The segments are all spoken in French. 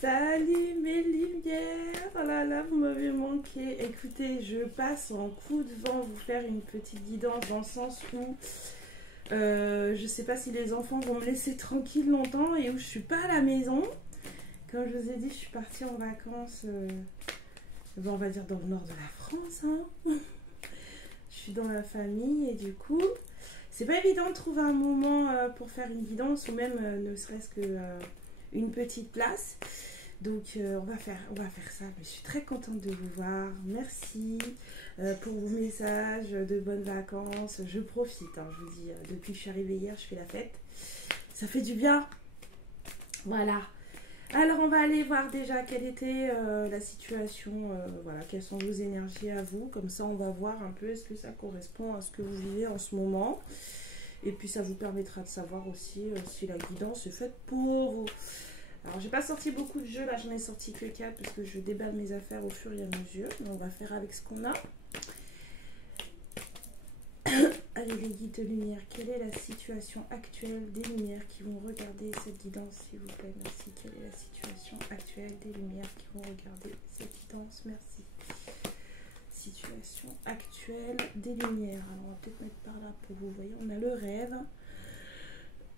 Salut mes lumières, oh là là, vous m'avez manqué. Écoutez, je passe en coup de vent vous faire une petite guidance dans le sens où je sais pas si les enfants vont me laisser tranquille longtemps et où je suis pas à la maison. Comme je vous ai dit, je suis partie en vacances, on va dire dans le nord de la France. Hein. Je suis dans la famille et du coup, c'est pas évident de trouver un moment pour faire une guidance ou même ne serait-ce que une petite place. Donc on va faire ça. Mais je suis très contente de vous voir. Merci pour vos messages de bonnes vacances. Je profite, hein, je vous dis, depuis que je suis arrivée hier, je fais la fête. Ça fait du bien. Voilà. Alors on va aller voir déjà quelle était la situation, voilà, quelles sont vos énergies à vous. Comme ça on va voir un peu est-ce que ça correspond à ce que vous vivez en ce moment. Et puis ça vous permettra de savoir aussi si la guidance est faite pour vous. Alors j'ai pas sorti beaucoup de jeux, là j'en ai sorti que 4 parce que je déballe mes affaires au fur et à mesure. Mais on va faire avec ce qu'on a. Allez les guides de lumière, quelle est la situation actuelle des lumières qui vont regarder cette guidance s'il vous plaît, merci. Quelle est la situation actuelle des lumières qui vont regarder cette guidance, merci. Situation actuelle des lumières, alors on va peut-être mettre par là pour vous voyez, on a le rêve.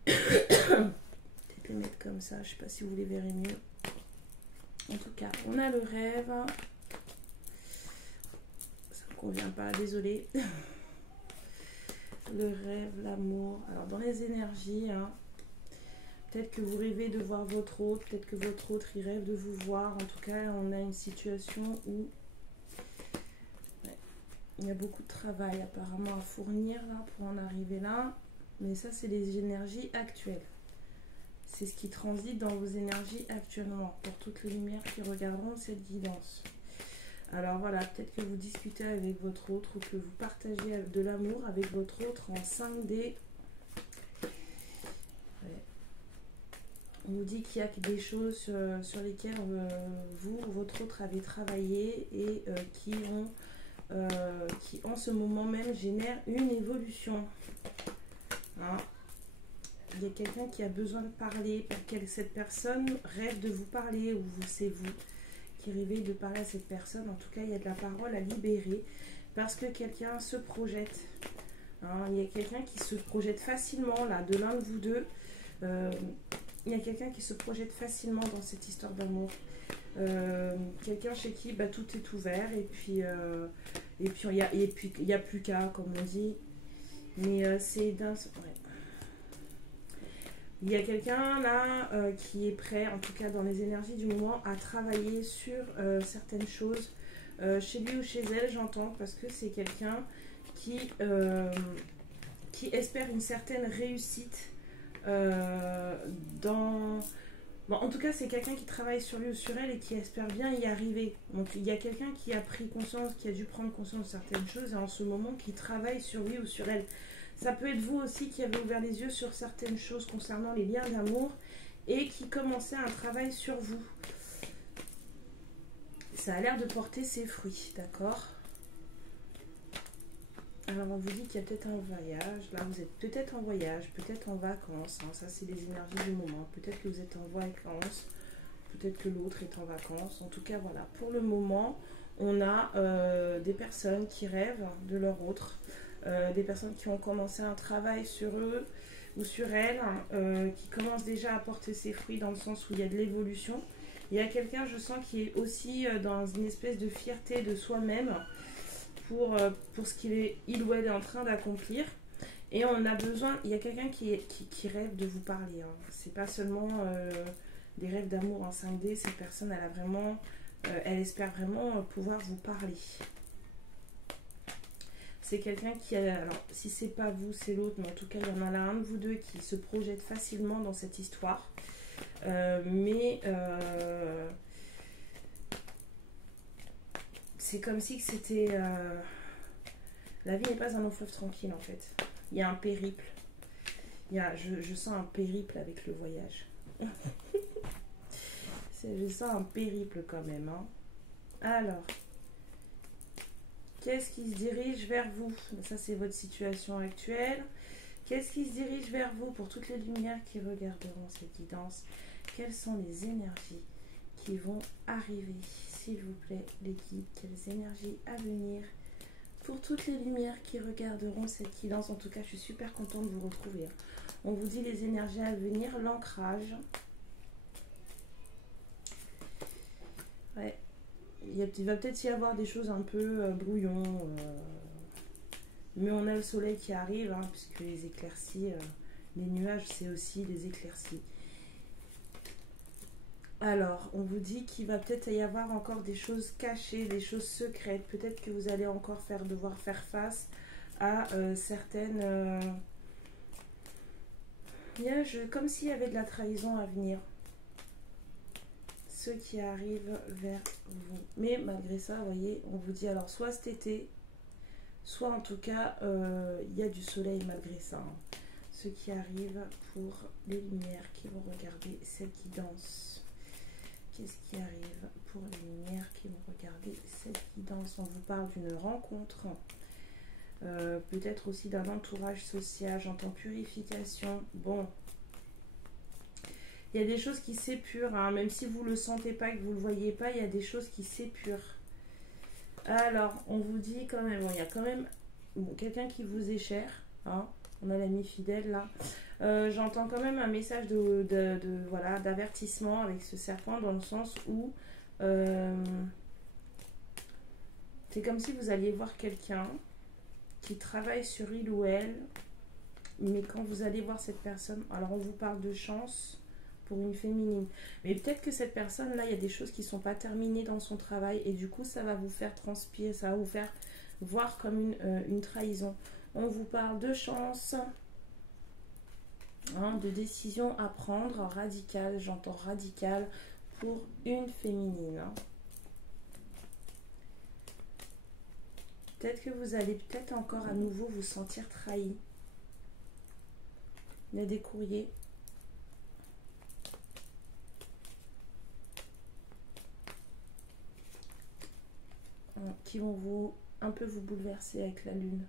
Peut-être les mettre comme ça, je sais pas si vous les verrez mieux. En tout cas, on a le rêve. Ça ne me convient pas, désolé. Le rêve, l'amour. Alors dans les énergies, hein, peut-être que vous rêvez de voir votre autre, peut-être que votre autre il rêve de vous voir. En tout cas, on a une situation où il y a beaucoup de travail apparemment à fournir là pour en arriver là. Mais ça, c'est les énergies actuelles. C'est ce qui transite dans vos énergies actuellement pour toutes les lumières qui regarderont cette guidance. Alors voilà, peut-être que vous discutez avec votre autre ou que vous partagez de l'amour avec votre autre en 5D. Ouais. On vous dit qu'il y a des choses sur lesquelles vous ou votre autre avez travaillé et qui en ce moment même génèrent une évolution. Hein. Il y a quelqu'un qui a besoin de parler, cette personne rêve de vous parler ou c'est vous qui rêvez de parler à cette personne. En tout cas, il y a de la parole à libérer parce que quelqu'un se projette. Hein, il y a quelqu'un qui se projette facilement, là, de l'un de vous deux. Il y a quelqu'un qui se projette facilement dans cette histoire d'amour. Quelqu'un chez qui bah, tout est ouvert et puis il y a plus qu'à, comme on dit. Mais c'est d'un... Ouais. Il y a quelqu'un là qui est prêt, en tout cas dans les énergies du moment, à travailler sur certaines choses chez lui ou chez elle, j'entends, parce que c'est quelqu'un qui espère une certaine réussite dans... Bon, en tout cas, c'est quelqu'un qui travaille sur lui ou sur elle et qui espère bien y arriver. Donc, il y a quelqu'un qui a pris conscience, qui a dû prendre conscience de certaines choses et en ce moment qui travaille sur lui ou sur elle. Ça peut être vous aussi qui avez ouvert les yeux sur certaines choses concernant les liens d'amour et qui commençait un travail sur vous. Ça a l'air de porter ses fruits, d'accord? Alors on vous dit qu'il y a peut-être un voyage. Là vous êtes peut-être en voyage, peut-être en vacances. Hein. Ça c'est les énergies du moment. Peut-être que vous êtes en vacances, peut-être que l'autre est en vacances. En tout cas voilà, pour le moment on a des personnes qui rêvent de leur autre. Des personnes qui ont commencé un travail sur eux ou sur elles, qui commencent déjà à porter ses fruits dans le sens où il y a de l'évolution. Il y a quelqu'un, je sens, qui est aussi dans une espèce de fierté de soi-même pour ce il ou elle est en train d'accomplir. Et on a besoin, il y a quelqu'un qui rêve de vous parler. Hein. C'est pas seulement des rêves d'amour en 5D, cette personne, elle a vraiment, elle espère vraiment pouvoir vous parler. C'est quelqu'un qui a... Alors, si c'est pas vous, c'est l'autre, mais en tout cas, il y en a là un de vous deux qui se projette facilement dans cette histoire. C'est comme si c'était... La vie n'est pas un long fleuve tranquille, en fait. Il y a un périple. Je sens un périple avec le voyage. Je sens un périple quand même. Hein. Alors... Qu'est-ce qui se dirige vers vous? Ça, c'est votre situation actuelle. Qu'est-ce qui se dirige vers vous pour toutes les lumières qui regarderont cette guidance? Quelles sont les énergies qui vont arriver? S'il vous plaît, les guides, quelles énergies à venir pour toutes les lumières qui regarderont cette guidance? En tout cas, je suis super contente de vous retrouver. On vous dit les énergies à venir, l'ancrage. Ouais. Il va peut-être y avoir des choses un peu brouillon. Mais on a le soleil qui arrive, hein, puisque les éclaircies, les nuages, c'est aussi des éclaircies. Alors, on vous dit qu'il va peut-être y avoir encore des choses cachées, des choses secrètes. Peut-être que vous allez encore devoir faire face à certaines... comme s'il y avait de la trahison à venir. Ceux qui arrivent vers vous. Mais malgré ça, vous voyez, on vous dit alors soit cet été, soit en tout cas, il y a du soleil malgré ça. Hein. Ceux qui arrivent pour les lumières qui vont regarder cette guidance. Qu'est-ce qui arrive pour les lumières qui vont regarder cette guidance? On vous parle d'une rencontre, peut-être aussi d'un entourage social, j'entends purification. Bon, il y a des choses qui s'épurent, hein, même si vous ne le sentez pas, que vous ne le voyez pas, il y a des choses qui s'épurent. Alors, on vous dit quand même, bon, il y a quand même quelqu'un qui vous est cher, hein, on a l'ami fidèle là. J'entends quand même un message voilà, d'avertissement avec ce serpent, dans le sens où c'est comme si vous alliez voir quelqu'un qui travaille sur il ou elle, mais quand vous allez voir cette personne, alors on vous parle de chance pour une féminine, mais peut-être que cette personne là, il y a des choses qui ne sont pas terminées dans son travail, et du coup ça va vous faire transpirer, ça va vous faire voir comme une trahison. On vous parle de chance, hein, de décision à prendre, radicale, j'entends radicale pour une féminine. Hein. Peut-être que vous allez peut-être encore à nouveau vous sentir trahi. Il y a des courriers. Qui vont un peu vous bouleverser avec la lune.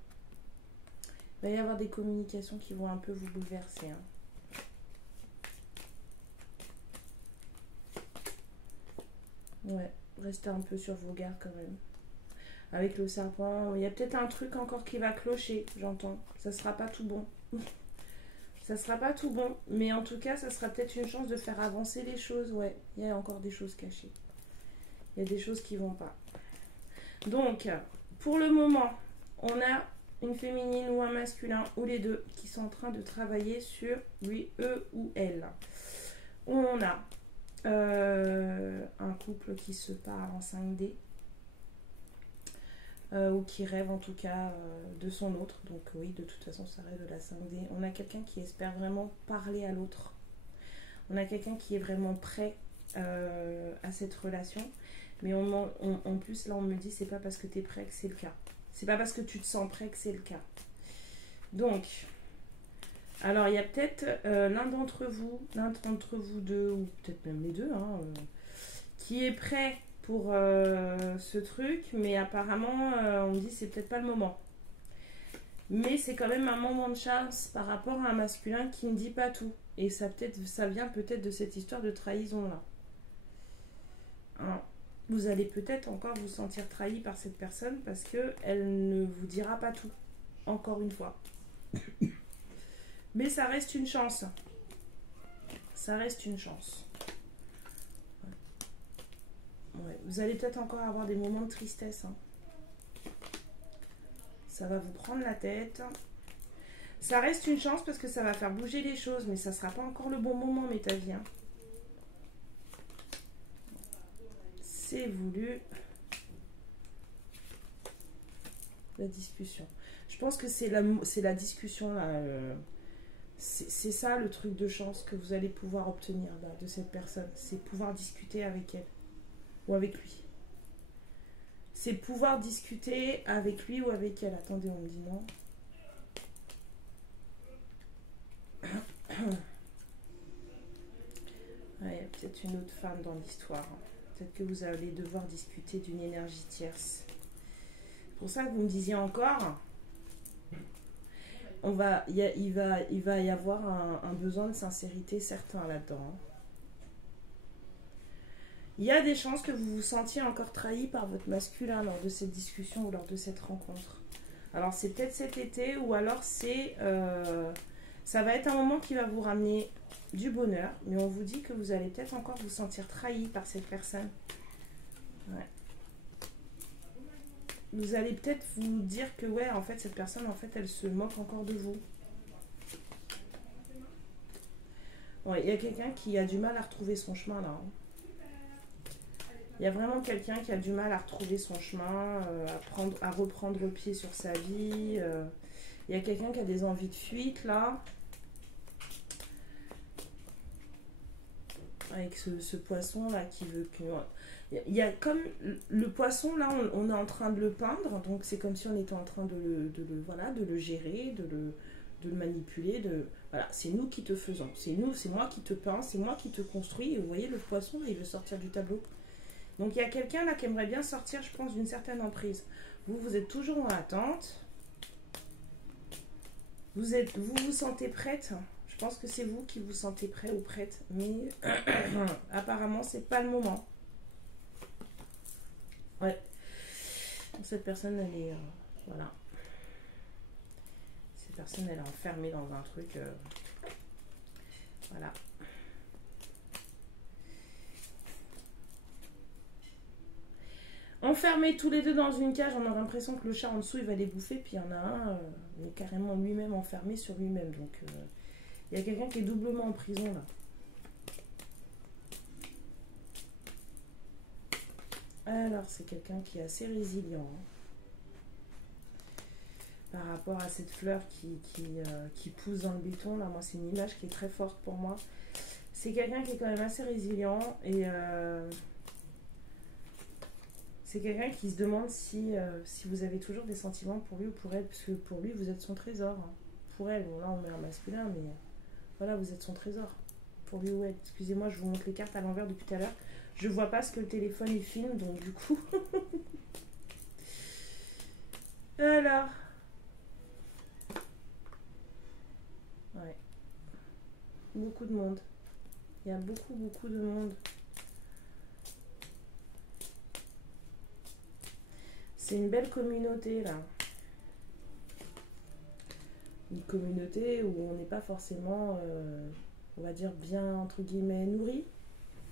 Il va y avoir des communications qui vont un peu vous bouleverser. Hein. Ouais, restez un peu sur vos gardes quand même. Avec le serpent, il y a peut-être un truc encore qui va clocher, j'entends. Ça sera pas tout bon. Ça sera pas tout bon, mais en tout cas, ça sera peut-être une chance de faire avancer les choses. Ouais, il y a encore des choses cachées. Il y a des choses qui vont pas. Donc, pour le moment, on a une féminine ou un masculin, ou les deux, qui sont en train de travailler sur lui, eux ou elle. On a un couple qui se parle en 5D, ou qui rêve en tout cas de son autre. Donc oui, de toute façon, ça rêve de la 5D. On a quelqu'un qui espère vraiment parler à l'autre. On a quelqu'un qui est vraiment prêt à cette relation. Mais en plus, là, on me dit, c'est pas parce que tu es prêt que c'est le cas. C'est pas parce que tu te sens prêt que c'est le cas. Donc, alors, il y a peut-être l'un d'entre vous deux, ou peut-être même les deux, hein, qui est prêt pour ce truc. Mais apparemment, on me dit, c'est peut-être pas le moment. Mais c'est quand même un moment de chance par rapport à un masculin qui ne dit pas tout. Et ça vient peut-être de cette histoire de trahison-là. Hein. Vous allez peut-être encore vous sentir trahi par cette personne parce qu'elle ne vous dira pas tout, encore une fois. Mais ça reste une chance. Ça reste une chance. Ouais. Vous allez peut-être encore avoir des moments de tristesse. Hein. Ça va vous prendre la tête. Ça reste une chance parce que ça va faire bouger les choses, mais ça ne sera pas encore le bon moment, mes ta vie. Hein. C'est voulu. La discussion. Je pense que c'est la discussion là. C'est ça le truc de chance que vous allez pouvoir obtenir là, de cette personne. C'est pouvoir discuter avec elle. Ou avec lui. C'est pouvoir discuter avec lui ou avec elle. Attendez, on me dit non. Il y a peut-être une autre femme dans l'histoire. Peut-être que vous allez devoir discuter d'une énergie tierce. Pour ça que vous me disiez encore, il va y avoir un besoin de sincérité certain là-dedans. Il y a des chances que vous vous sentiez encore trahi par votre masculin lors de cette discussion ou lors de cette rencontre. Alors c'est peut-être cet été ou alors ça va être un moment qui va vous ramener du bonheur, mais on vous dit que vous allez peut-être encore vous sentir trahi par cette personne. Ouais. Vous allez peut-être vous dire que ouais, en fait, cette personne, en fait, elle se moque encore de vous. Ouais, il y a quelqu'un qui a du mal à retrouver son chemin là. Il y a vraiment quelqu'un qui a du mal à retrouver son chemin, à reprendre pied sur sa vie. Il y a quelqu'un qui a des envies de fuite là. Avec ce poisson là qui veut que... Il y a comme le poisson là, on est en train de le peindre, donc c'est comme si on était en train de le gérer, de le manipuler, voilà, c'est nous qui te faisons, c'est moi qui te peins, c'est moi qui te construis, et vous voyez le poisson là, il veut sortir du tableau. Donc il y a quelqu'un là qui aimerait bien sortir, je pense, d'une certaine emprise. Vous êtes toujours en attente, vous vous sentez prête. Je pense que c'est vous qui vous sentez prêt ou prête, mais apparemment c'est pas le moment. Ouais. Cette personne, elle est... voilà. Cette personne, elle est enfermée dans un truc... voilà. Enfermés tous les deux dans une cage, on a l'impression que le chat en dessous, il va les bouffer, puis il y en a un, il est carrément lui-même enfermé sur lui-même. Donc, il y a quelqu'un qui est doublement en prison, là. Alors, c'est quelqu'un qui est assez résilient. Par rapport à cette fleur qui pousse dans le béton, là, moi, c'est une image qui est très forte pour moi. C'est quelqu'un qui est quand même assez résilient et c'est quelqu'un qui se demande si vous avez toujours des sentiments pour lui ou pour elle, parce que pour lui, vous êtes son trésor. Pour elle, bon, là, on met un masculin, mais voilà, vous êtes son trésor. Pour lui ou elle. Excusez-moi, je vous montre les cartes à l'envers depuis tout à l'heure. Je vois pas ce que le téléphone il filme, donc du coup. Alors. Ouais. Beaucoup de monde. Il y a beaucoup de monde. C'est une belle communauté là. Une communauté où on n'est pas forcément, on va dire, bien entre guillemets nourri.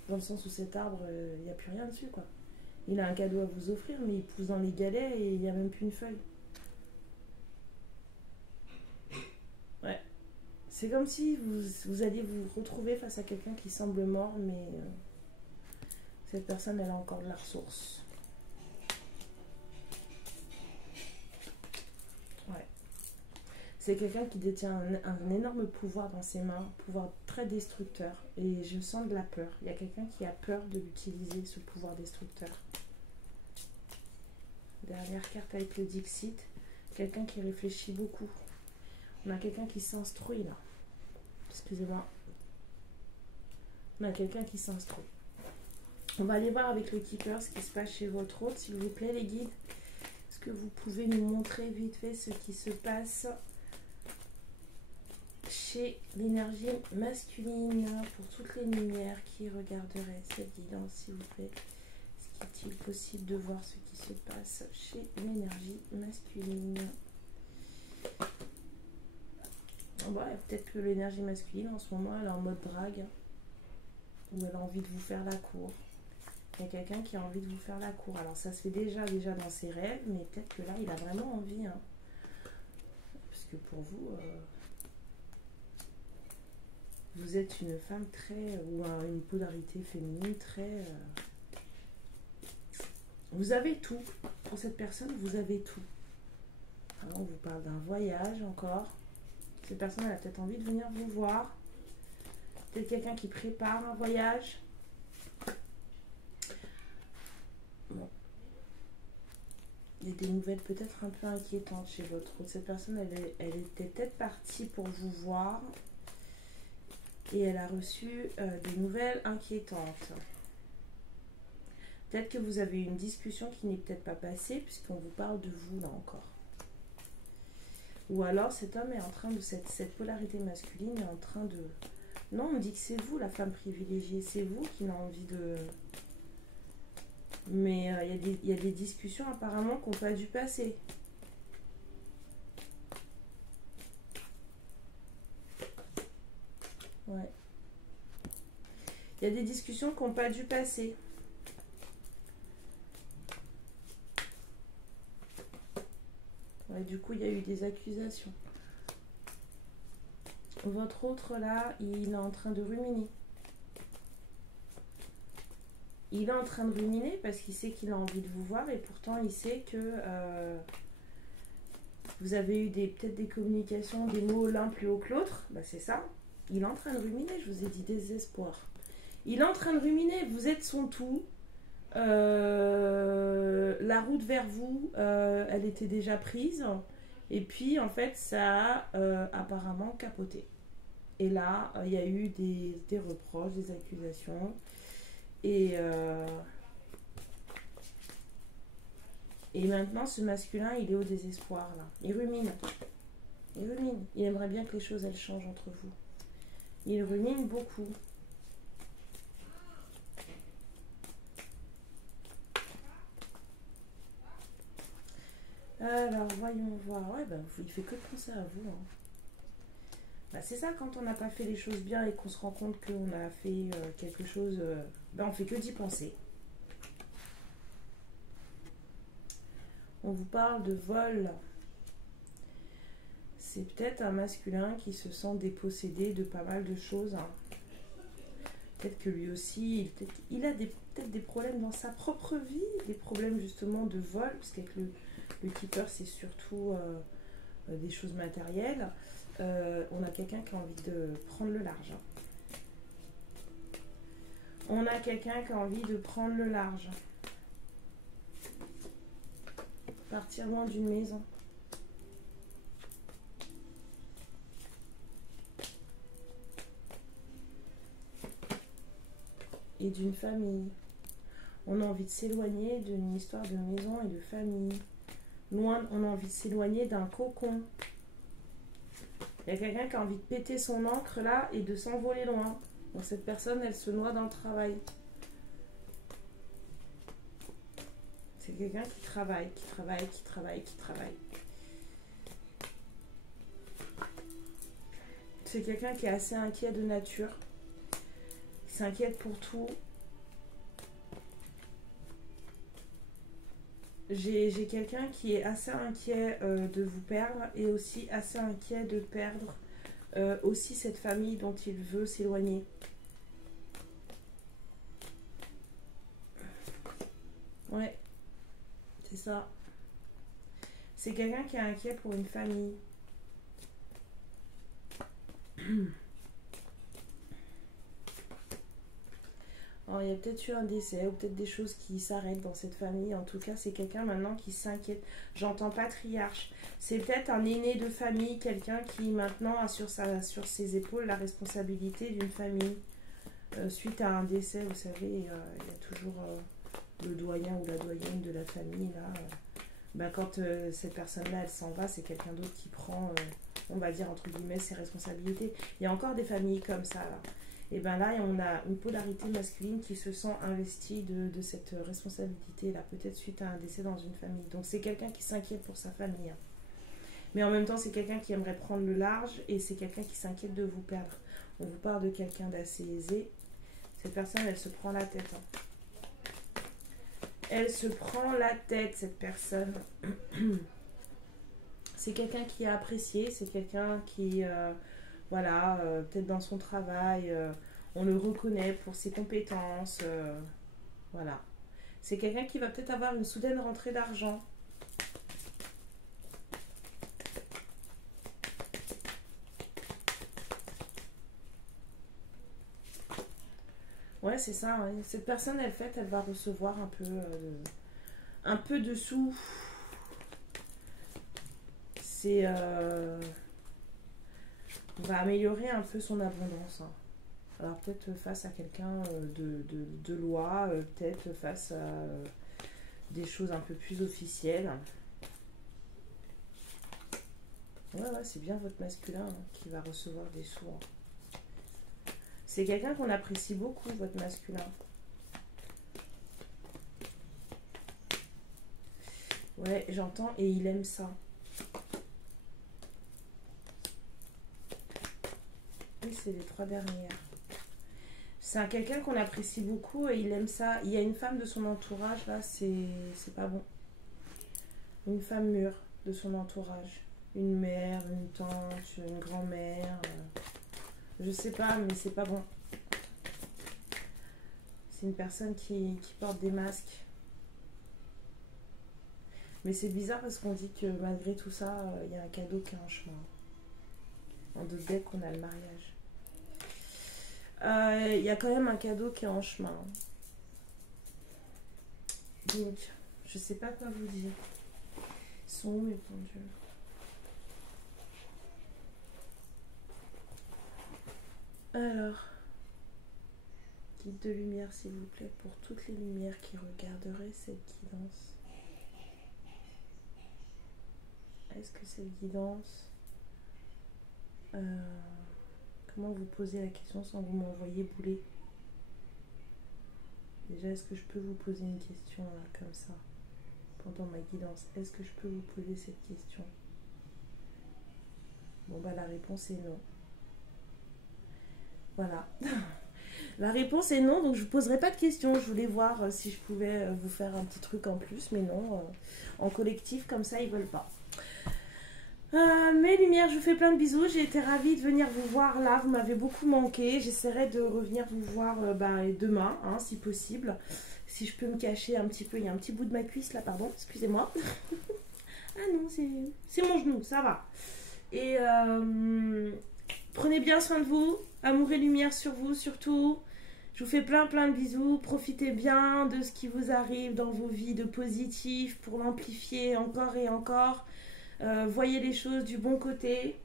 Dans le sens où cet arbre, il n'y a plus rien dessus, quoi. Il a un cadeau à vous offrir, mais il pousse dans les galets et il n'y a même plus une feuille. Ouais. C'est comme si vous alliez vous retrouver face à quelqu'un qui semble mort, mais cette personne, elle a encore de la ressource. Ouais. C'est quelqu'un qui détient un énorme pouvoir dans ses mains, un pouvoir très destructeur. Et je sens de la peur. Il y a quelqu'un qui a peur de l'utiliser, ce pouvoir destructeur. Dernière carte avec le Dixit. Quelqu'un qui réfléchit beaucoup. On a quelqu'un qui s'instruit là. Excusez-moi. On a quelqu'un qui s'instruit. On va aller voir avec le Keeper ce qui se passe chez votre hôte, s'il vous plaît, les guides. Est-ce que vous pouvez nous montrer vite fait ce qui se passe chez l'énergie masculine pour toutes les lumières qui regarderaient cette guidance, s'il vous plaît? Est-il possible de voir ce qui se passe chez l'énergie masculine? Ouais, peut-être que l'énergie masculine en ce moment elle est en mode drague, ou elle a envie de vous faire la cour. Il y a quelqu'un qui a envie de vous faire la cour. Alors ça se fait déjà dans ses rêves, mais peut-être que là il a vraiment envie, hein. Parce que pour vous, vous êtes une femme très, ou une polarité féminine très... Vous avez tout. Pour cette personne, vous avez tout. Alors, on vous parle d'un voyage encore. Cette personne, elle a peut-être envie de venir vous voir. Peut-être quelqu'un qui prépare un voyage. Bon. Il y a des nouvelles peut-être un peu inquiétantes chez votre autre. Cette personne, elle était peut-être partie pour vous voir. Et elle a reçu des nouvelles inquiétantes. Peut-être que vous avez eu une discussion qui n'est peut-être pas passée, puisqu'on vous parle de vous, là encore. Ou alors, cet homme est en train de... Cette polarité masculine est en train de... Non, on me dit que c'est vous, la femme privilégiée. C'est vous qui n'a envie de... Mais il y a des discussions, apparemment, qui n'ont pas dû passer. Ouais. Il y a des discussions qui n'ont pas dû passer. Ouais, du coup, il y a eu des accusations. Votre autre, là, il est en train de ruminer. Il est en train de ruminer parce qu'il sait qu'il a envie de vous voir et pourtant, il sait que vous avez eu peut-être des communications, des mots l'un plus haut que l'autre. Bah, c'est ça. Il est en train de ruminer, je vous ai dit désespoir. Il est en train de ruminer, vous êtes son tout. La route vers vous, elle était déjà prise. Et puis, en fait, ça a apparemment capoté. Et là, il y a eu des reproches, des accusations. Et maintenant, ce masculin, il est au désespoir, là. Il rumine. Il rumine. Il aimerait bien que les choses, elles changent entre vous. Il rumine beaucoup. Alors, voyons voir. Ouais, ben, il fait que penser à vous. Hein. Bah, c'est ça, quand on n'a pas fait les choses bien et qu'on se rend compte qu'on a fait quelque chose, ben, on fait que d'y penser. On vous parle de vol. C'est peut-être un masculin qui se sent dépossédé de pas mal de choses. Hein. Peut-être que lui aussi, il a peut-être des problèmes dans sa propre vie, des problèmes justement de vol, parce qu'avec le keeper, c'est surtout des choses matérielles. On a quelqu'un qui a envie de prendre le large. On a quelqu'un qui a envie de prendre le large. Partir loin d'une maison. Et d'une famille. On a envie de s'éloigner d'une histoire de maison et de famille. Loin, on a envie de s'éloigner d'un cocon. Il y a quelqu'un qui a envie de péter son encre là et de s'envoler loin. Donc cette personne, elle se noie dans le travail. C'est quelqu'un qui travaille, qui travaille, qui travaille, qui travaille. C'est quelqu'un qui est assez inquiet de nature. Qui s'inquiète pour tout. J'ai quelqu'un qui est assez inquiet de vous perdre et aussi assez inquiet de perdre aussi cette famille dont il veut s'éloigner. Ouais, c'est ça. C'est quelqu'un qui est inquiet pour une famille. Alors, il y a peut-être eu un décès ou peut-être des choses qui s'arrêtent dans cette famille. En tout cas, c'est quelqu'un maintenant qui s'inquiète. J'entends patriarche. C'est peut-être un aîné de famille, quelqu'un qui maintenant a sur ses épaules la responsabilité d'une famille. Suite à un décès, vous savez, il y a toujours le doyen ou la doyenne de la famille. Là, ben, quand cette personne-là, elle s'en va, c'est quelqu'un d'autre qui prend, on va dire, entre guillemets, ses responsabilités. Il y a encore des familles comme ça, là. Et bien là, on a une polarité masculine qui se sent investie de cette responsabilité-là, peut-être suite à un décès dans une famille. Donc c'est quelqu'un qui s'inquiète pour sa famille. Hein. Mais en même temps, c'est quelqu'un qui aimerait prendre le large et c'est quelqu'un qui s'inquiète de vous perdre. On vous parle de quelqu'un d'assez aisé. Cette personne, elle se prend la tête. Hein. Elle se prend la tête, cette personne. C'est quelqu'un qui est apprécié, c'est quelqu'un qui... voilà, peut-être dans son travail, on le reconnaît pour ses compétences. Voilà. C'est quelqu'un qui va peut-être avoir une soudaine rentrée d'argent. Ouais, c'est ça. Hein. Cette personne, elle va recevoir un peu de sous. C'est... on va améliorer un peu son abondance. Hein. Alors peut-être face à quelqu'un de loi, peut-être face à des choses un peu plus officielles. Ouais, c'est bien votre masculin hein, qui va recevoir des sous. Hein. C'est quelqu'un qu'on apprécie beaucoup, votre masculin. Ouais, j'entends et il aime ça. Oui, c'est les 3 dernières. C'est quelqu'un qu'on apprécie beaucoup et il aime ça. Il y a une femme de son entourage, là, c'est pas bon. Une femme mûre de son entourage. Une mère, une tante, une grand-mère. Je sais pas, mais c'est pas bon. C'est une personne qui porte des masques. Mais c'est bizarre parce qu'on dit que malgré tout ça, il y a un cadeau qui est en chemin. En deux decks, on a le mariage. Il y a quand même un cadeau qui est en chemin. Donc, je sais pas quoi vous dire. Ils sont où mes pendules? Alors, guide de lumière s'il vous plaît, pour toutes les lumières qui regarderaient cette guidance. Est-ce que cette guidance... comment vous posez la question sans vous m'envoyer bouler? Déjà, est-ce que je peux vous poser une question là, comme ça, pendant ma guidance? Est-ce que je peux vous poser cette question? Bon, bah la réponse est non. Voilà. La réponse est non, donc je ne poserai pas de questions. Je voulais voir si je pouvais vous faire un petit truc en plus, mais non. En collectif, comme ça, ils veulent pas. Mes lumières, je vous fais plein de bisous. J'ai été ravie de venir vous voir là. Vous m'avez beaucoup manqué. J'essaierai de revenir vous voir demain, hein, si possible. Si je peux me cacher un petit peu. Il y a un petit bout de ma cuisse là, pardon. Excusez-moi. Ah non, c'est mon genou, ça va. Et prenez bien soin de vous. Amour et lumière sur vous surtout. Je vous fais plein de bisous. Profitez bien de ce qui vous arrive dans vos vies de positif pour l'amplifier encore et encore. Voyez les choses du bon côté.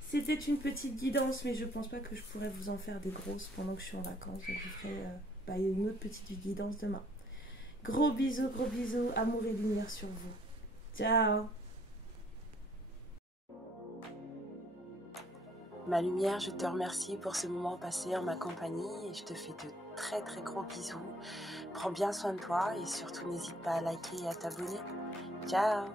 C'était une petite guidance, mais je pense pas que je pourrais vous en faire des grosses pendant que je suis en vacances. Donc je ferai une autre petite guidance demain. Gros bisous, amour et lumière sur vous. Ciao. Ma lumière, je te remercie pour ce moment passé en ma compagnie et je te fais de très gros bisous. Prends bien soin de toi et surtout n'hésite pas à liker et à t'abonner. Ciao!